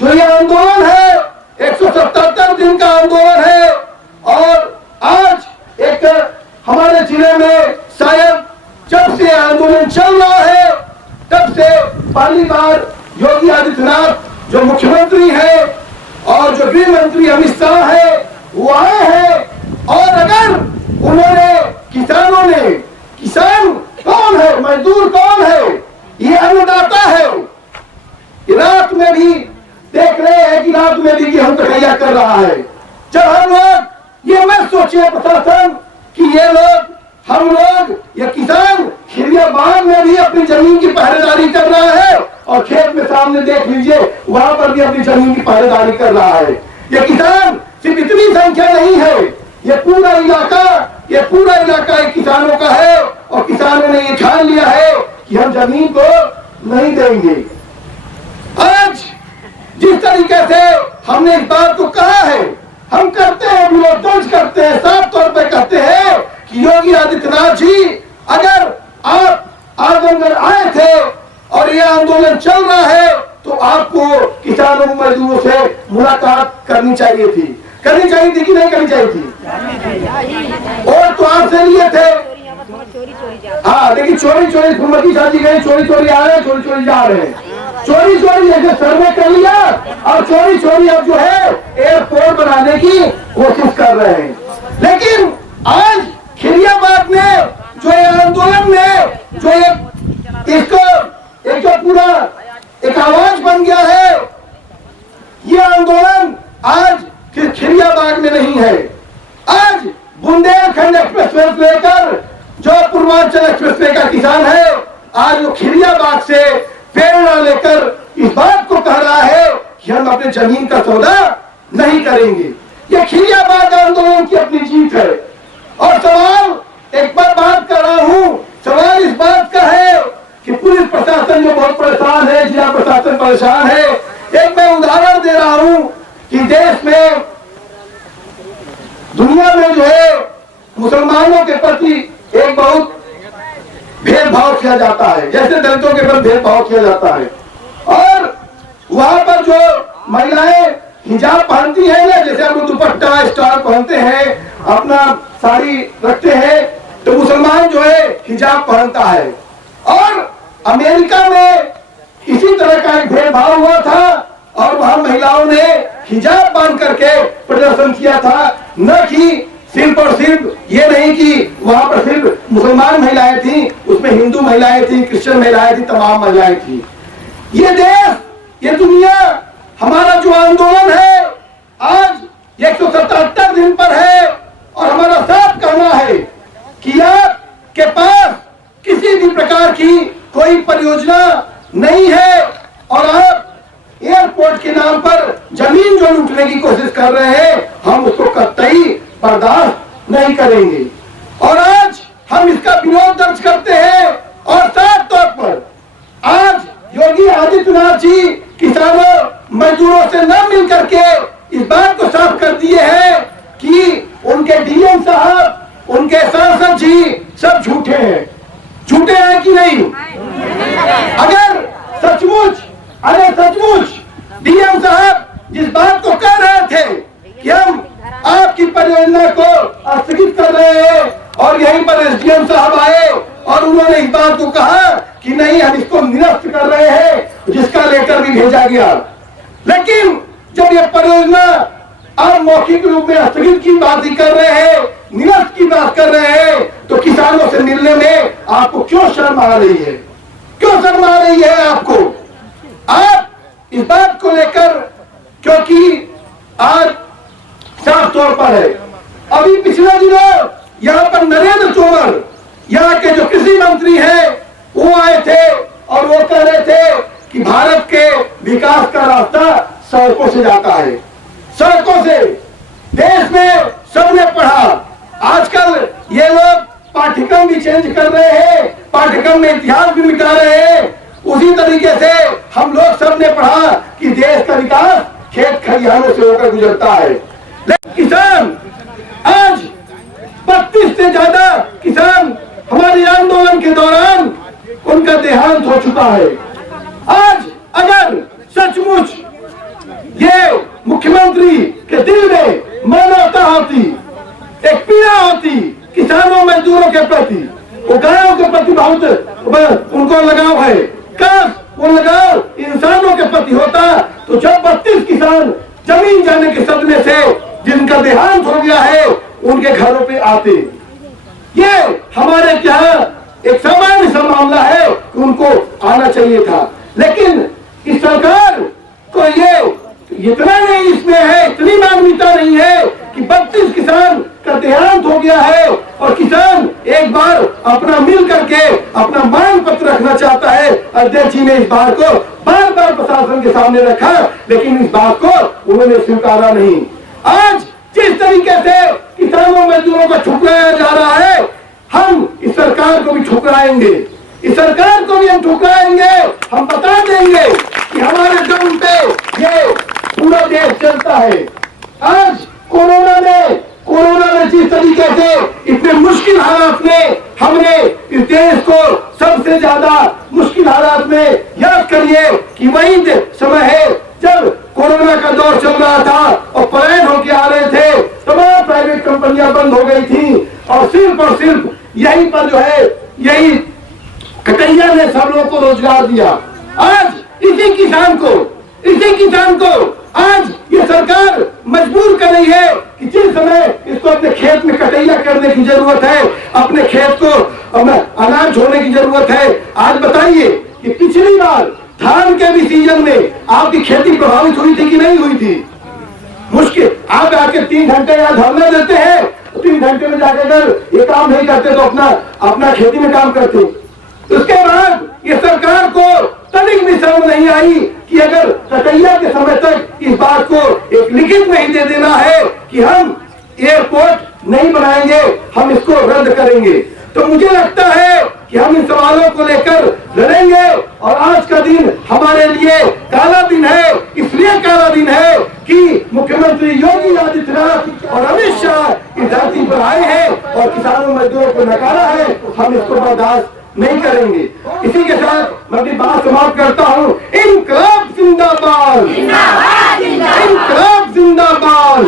जो ये आंदोलन है 177 दिन का आंदोलन है और आज एक हमारे जिले में शायद जब से आंदोलन चल रहा है तब से पहली बार योगी आदित्यनाथ जो मुख्यमंत्री है और जो गृह मंत्री अमित शाह है वो आए हैं और अगर उन्होंने किसानों ने, किसान कौन है, मजदूर कौन है, ये अन्नदाता है। रात में भी देख रहे हैं कि रात में भी गेहूं कटैया कर रहा है। जब हम लोग ये मत सोचे प्रशासन कि ये लोग, हम लोग, ये किसान खिरियाबाद में भी अपनी जमीन की पहरेदारी कर रहा है और खेत में सामने देख लीजिए वहां पर भी अपनी जमीन की पहरेदारी कर रहा है। ये किसान सिर्फ इतनी संख्या नहीं है, ये पूरा इलाका एक किसानों का है और किसानों ने ये ठान लिया है कि हम जमीन को नहीं देंगे। आज जिस तरीके से हमने इस बात को कहा है, हम करते हैं, विरोध दर्ज करते हैं, साफ तौर पर कहते हैं कि योगी आदित्यनाथ जी अगर आप आजमगढ़ आए थे और ये आंदोलन चल रहा है तो आपको किसानों मजदूरों से मुलाकात करनी चाहिए थी कि नहीं करनी चाहिए थी? और तो आपसे लिए थे। हाँ देखिए, चोरी फुमती शादी गए, चोरी आ रहे हैं, चोरी जा रहे हैं, चोरी जैसे सर्वे कर लिया और चोरी अब जो है एयरपोर्ट बनाने की कोशिश कर रहे हैं। लेकिन आज खिरियाबाद में जो ये आंदोलन में जो इसको एक जो पूरा एक आवाज बन गया है, ये आंदोलन आज खिरियाबाद में नहीं है। आज बुंदेलखंड एक्सप्रेसवे लेकर जो पूर्वांचल एक्सप्रेसवे का किसान है, आज वो खिरियाबाद से प्रेरणा लेकर इस बात को कह रहा है कि हम अपने जमीन का सौदा नहीं करेंगे। ये खिरियाबाद आंदोलन की अपनी जीत है। और सवाल एक बार बात कर रहा हूं, सवाल इस बात का है कि पुलिस प्रशासन जो बहुत परेशान है, जिला प्रशासन परेशान है। एक मैं उदाहरण दे रहा हूं कि देश में, दुनिया में जो है मुसलमानों के प्रति एक बहुत भेदभाव किया जाता है, जैसे दलितों के प्रति भेदभाव किया जाता है। और वहां पर जो महिलाएं हिजाब पहनती है ना, जैसे हम दुपट्टा स्टार पहनते हैं, अपना साड़ी रखते हैं, तो मुसलमान जो है हिजाब पहनता है। और अमेरिका में इसी तरह का एक भेदभाव हुआ था और वहां महिलाओं ने हिजाब बांध करके प्रदर्शन किया था। न कि सिर्फ और सिर्फ ये नहीं कि वहां पर सिर्फ मुसलमान महिलाएं थी, उसमें हिंदू महिलाएं थी, क्रिश्चियन महिलाएं थी, तमाम महिलाएं थी। ये देश, ये दुनिया, हमारा जो आंदोलन है आज 177 दिन पर है और हमारा साफ कहना है कि आपके पास किसी भी प्रकार की कोई परियोजना नहीं है और आप एयरपोर्ट के नाम पर जमीन जो लूटने की कोशिश कर रहे हैं, हम उसको कतई बर्दाश्त नहीं करेंगे। और आज हम इसका विरोध दर्ज करते हैं और साफ तौर पर आज योगी आदित्यनाथ जी किसानों मजदूरों से न मिल करके इस बात को साफ कर दिए हैं कि उनके डीएम साहब, उनके सांसद जी सब झूठे हैं। झूठे हैं कि नहीं? अगर सचमुच डीएम साहब जिस बात को कह रहे थे कि हम आपकी परियोजना को स्थगित कर रहे हैं और यहीं पर एसडीएम साहब आए और उन्होंने इस बात को कहा कि नहीं, हम इसको निरस्त कर रहे हैं, जिसका लेटर भी भेजा गया। लेकिन जब ये परियोजना आप मौखिक रूप में स्थगित की बात ही कर रहे हैं, निरस्त की बात कर रहे हैं, तो किसानों से मिलने में आपको क्यों शर्म आ रही है? क्यों शर्म आ रही है आपको? आप इस बात को लेकर, क्योंकि आज साफ तौर पर है, अभी पिछले दिनों यहाँ पर नरेंद्र तोमर, यहाँ के जो कृषि मंत्री हैं, वो आए थे और वो कह रहे थे कि भारत के विकास का रास्ता सड़कों से जाता है। सड़कों से देश में सबने पढ़ा, आजकल ये लोग पाठ्यक्रम भी चेंज कर रहे हैं, पाठ्यक्रम में इतिहास भी मिटा रहे हैं। उसी तरीके से हम लोग सबने पढ़ा कि देश का विकास खेत खलिहानों से होकर गुजरता है। लेकिन किसान आज 32 से ज्यादा किसान हमारे आंदोलन के दौरान उनका देहांत हो चुका है। आज अगर सचमुच ये मुख्यमंत्री के दिल में मानवता होती, एक पीड़ा होती किसानों मजदूरों के प्रति, वो गायों के प्रति बहुत उनको लगाव है, काश वो लगाव इंसानों के प्रति होता तो जब 32 किसान जमीन जाने के सदमे से जिनका देहांत हो गया है उनके घरों पे आते। ये हमारे यहाँ एक सामान्य सा मामला है कि उनको आना चाहिए था, लेकिन इस सरकार को ये इतना नहीं इसमें है, इतनी मानवीयता नहीं है कि 32 किसान का देहांत हो गया है और किसान एक बार अपना मिल करके अपना मांग पत्र रखना चाहता है। अध्यक्ष जी ने इस बात को बार बार प्रशासन के सामने रखा, लेकिन इस बात को उन्होंने स्वीकारा नहीं। आज जिस तरीके से किसानों मजदूरों को ठुकराया जा रहा है, हम इस सरकार को भी ठुकराएंगे, इस सरकार को भी हम ठुकराएंगे। हम बता देंगे कि हमारे दम पे ये पूरा देश चलता है। आज कोरोना ने जिस तरीके से इतने मुश्किल हालात में हमने इस देश को सबसे ज्यादा मुश्किल हालात में याद करिए कि वही समय है जब कोरोना का दौर चल रहा था और पलायन होके आ रहे थे, तमाम प्राइवेट कंपनियां बंद हो गई थी और सिर्फ यहीं पर जो है यही कटैया ने सब लोगों को रोजगार दिया। आज इसी किसान को आज ये सरकार मजबूर कर रही है कि जिस समय इसको अपने खेत में कटैया करने की जरूरत है, अपने खेत को अनाज छोड़ने की जरूरत है। आज बताइए कि पिछली बार धान के भी सीजन में आपकी खेती प्रभावित हुई थी कि नहीं हुई थी? मुश्किल, आप आके 3 घंटे यहाँ धरना देते हैं, 3 घंटे में जाकर अगर ये काम नहीं करते तो अपना खेती में काम करते। उसके बाद ये सरकार को तनिक भी समझ नहीं आई कि अगर कटैया के समय तक इस बात को एक लिखित में ही दे देना है कि हम एयरपोर्ट नहीं बनाएंगे, हम इसको रद्द करेंगे, तो मुझे लगता है कि हम इन सवालों को लेकर लड़ेंगे। और आज का दिन हमारे लिए काला दिन है, इसलिए काला दिन है कि मुख्यमंत्री योगी आदित्यनाथ और अमित शाह इस धरती पर आए हैं और किसानों मजदूरों को नकारा है। हम इसको बर्दाश्त नहीं करेंगे। इसी के साथ मैं अपनी बात समाप्त करता हूँ। इंकलाब जिंदाबाद, इंकलाब जिंदाबाद।